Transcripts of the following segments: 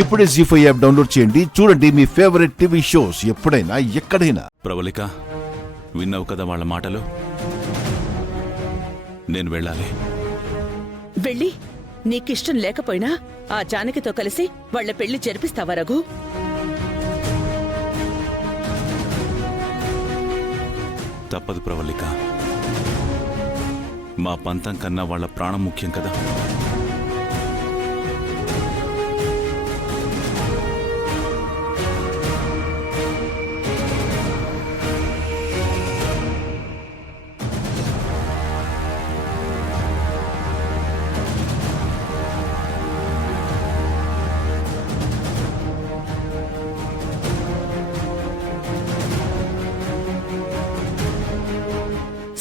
ఇప్పుడే జీ5 app download చేయండి. చూడండి మీ ఫేవరెట్ టీవీ షోస్ ఎప్పుడైనా ఎక్కడైనా. ప్రవళిక, విన్నావు కదా వాళ్ళ మాటలు. నేను వెళ్ళాలి. వెళ్ళి నీకిష్టం లేకపోయినా ఆ జానకితో కలిసి వాళ్ల పెళ్లి జరిపిస్తావా రఘు? తప్పదు ప్రవళిక. మా పంతం కన్నా వాళ్ళ ప్రాణం ముఖ్యం కదా.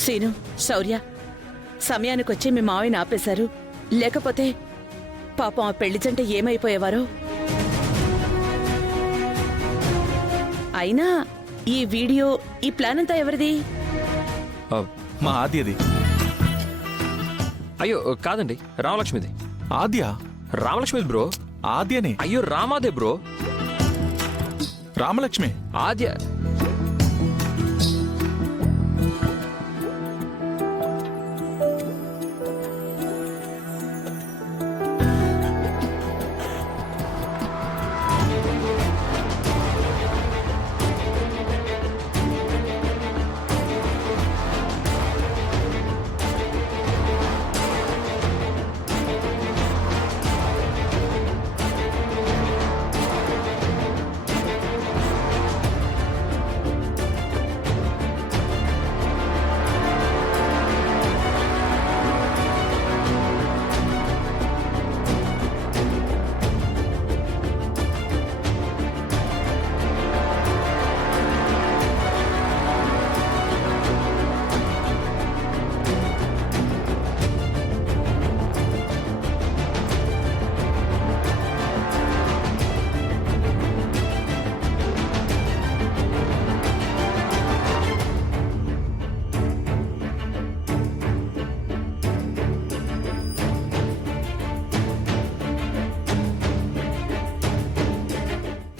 శ్రీను, శౌర్య, సమయానికొచ్చి మీ మావయ్యని ఆపేశారు. లేకపోతే పాపం ఆ పెళ్లి జంట ఏమైపోయేవారో. అయినా ఈ వీడియో, ఈ ప్లాన్ అంతా ఎవరిది? మా ఆద్యది. అయ్యో కాదండి, రామలక్ష్మిది. ఆద్య? రామలక్ష్మిది బ్రో. ఆద్యనే. అయ్యో రామాదే బ్రో. రామలక్ష్మి. ఆద్య.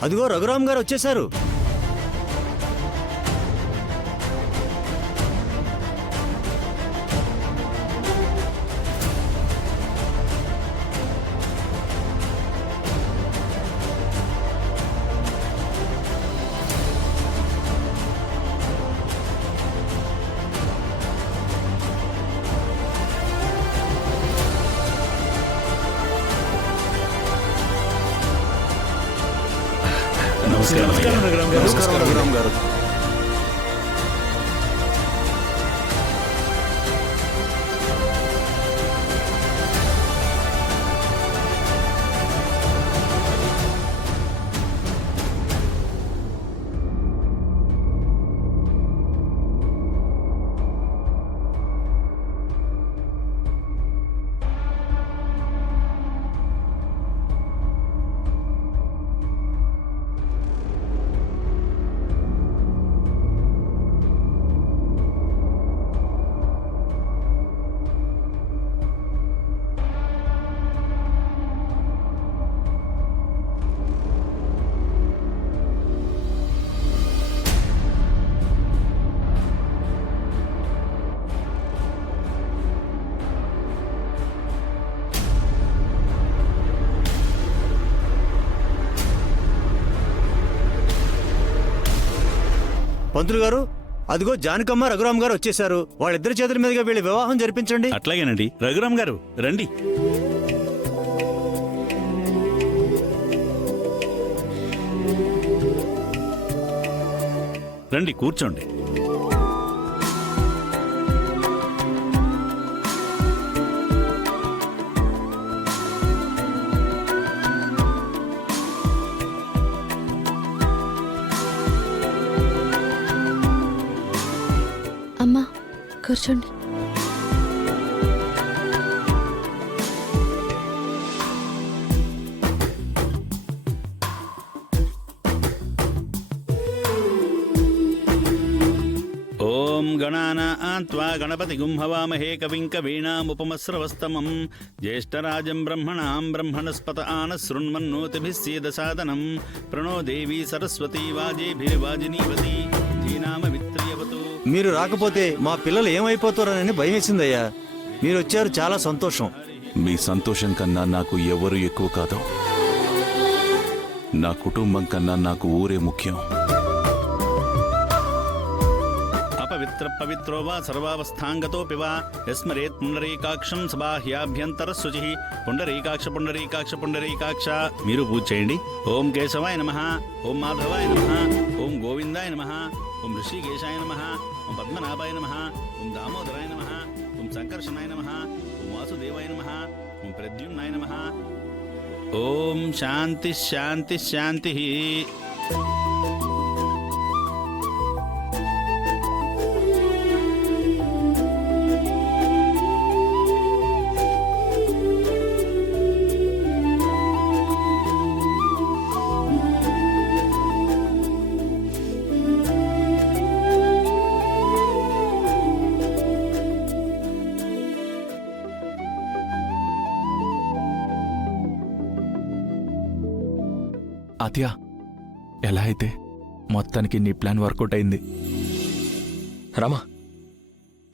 అదిగో రఘురామ్ గారు వచ్చేశారు. నమస్కారం రఘురామ్ గారు. పంతులు గారు, అదిగో జానకమ్మ రఘురామ్ గారు వచ్చేశారు. వాళ్ళిద్దరి చేతుల మీదుగా వీళ్ళ వివాహం జరిపించండి. అట్లాగేనండి. రఘురామ్ గారు రండి. రండి, కూర్చోండి. అమ్మా కూర్చోండి. గణానాన్త్వా గణపతిగుం హవామహే కవిం కవీనాముపమస్రవస్తమం జ్యేష్ఠరాజం బ్రహ్మణాం బ్రహ్మణస్పత ఆనశృణ్వన్నోతిభిः సీదసాదనం ప్రణో దేవీ సరస్వతీ వాజేభిర్వాజినీవతి ధీనామవిత్రియవతు. మీరు రాకపోతే మా పిల్లలు ఏమైపోతారని భయం వేసిందయ్యా. మీరు వచ్చారు, చాలా సంతోషం. మీ సంతోషం కన్నా నాకు ఎవరు ఎక్కువ కాదు. నా కుటుంబం కన్నా నాకు ఊరే ముఖ్యం. అపవిత్ర పవిత్రో వా సర్వావస్థాంగతోపి వా యస్మరేత్ పుండరీకాక్షం సబాహ్యాభ్యంతర శుచి. పుండరీకాక్ష పుండరీకాక్ష పుండరీకాక్ష. మీరు పూజ చేయండి. ఓం కేశవాయ నమః, ఓం మాధవాయ నమః, ఓం గోవిందాయ నమః, ఓం ఋషికేశాయ నమః, ఓం పద్మనాభాయ నమః, ఓం దామోదరాయ నమః, ఓం సంకర్షణాయ నమః, ఓం వాసుదేవాయ నమః, ఓం ప్రద్యుమ్నాయ నమః. ఓం శాంతి శాంతి శాంతి. ఆద్య, ఎలా అయితే మొత్తానికి నీ ప్లాన్ వర్కౌట్ అయింది. రామా,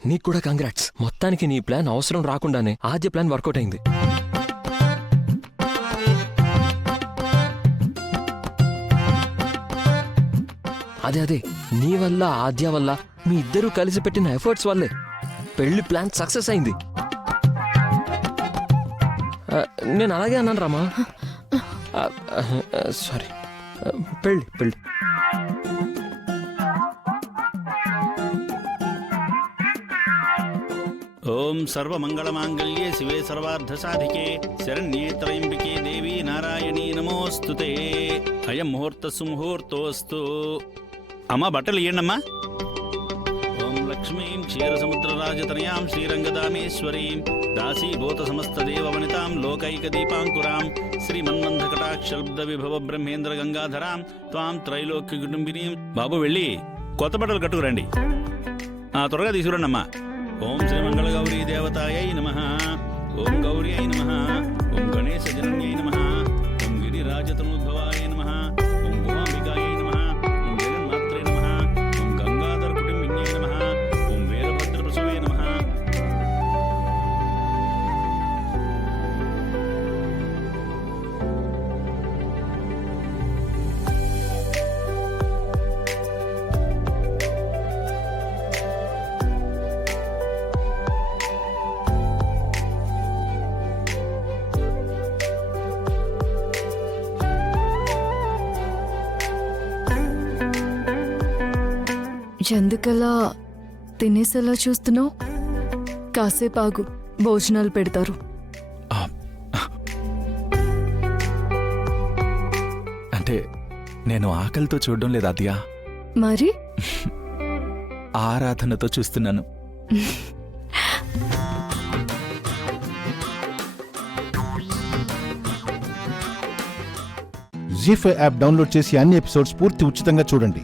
నీకు కూడా కంగ్రాట్స్. మొత్తానికి నీ ప్లాన్ అవసరం రాకుండానే ఆద్య ప్లాన్ వర్కౌట్ అయింది. అదే నీ వల్ల ఆద్య వల్ల మీ ఇద్దరూ కలిసి పెట్టిన ఎఫర్ట్స్ వల్లే పెళ్లి ప్లాన్ సక్సెస్ అయింది. నేను అలాగే అన్నాను రామా. సారీ. పెళ్ళి పెళ్ళి ఓం సర్వమంగళమాంగళ్యే శివే సర్వార్థసాధికే శరణ్యే త్రయంబికే దేవీ నారాయణీ నమోస్తుతే. అయం ముహూర్త సుముహూర్తోస్తు. అమ్మా బట్టలు ఇయ్యండమ్మా. ఓం లక్ష్మీం క్షీరసముద్రరాజతనయాం శ్రీరంగదామేశ్వరీం దాసీభూత సమస్త దేవవనితాం లోకైక దీపాంకురాం శ్రీమన్మంధకటాక్షల్బ్ద విభవ బ్రహ్మేంద్ర గంగాధరాం త్వాం త్రైలోక్య కుటుంబినీం. బాబు వెళ్ళి కొత్త బట్టలు కట్టుకురండి. త్వరగా తీసుకురండి అమ్మా. ఓం శ్రీమంగళ గౌరీ దేవతాయై నమః. ఓం గౌర్యై నమః. ఓం గణేశ జనన్యై నమః. ఓం గిరిరాజతనోద్భవాయ నమః. ఓం గుహాంబికాయై నమః. ఓం జగన్మాత్రే నమః. ఓం గంగాధర కుటుంబిన్యై నమః. ఓం వీరభద్ర ప్రసవే నమః. ఎందుకలా తినేసేలా చూస్తున్నావు? కాసేపు ఆగు, భోజనాలు పెడతారు. అంటే నేను ఆకలితో చూడడం లేదు ఆద్య, మరి ఆరాధనతో చూస్తున్నాను. జీ5 యాప్ డౌన్లోడ్ చేసి అన్ని ఎపిసోడ్స్ పూర్తి ఉచితంగా చూడండి.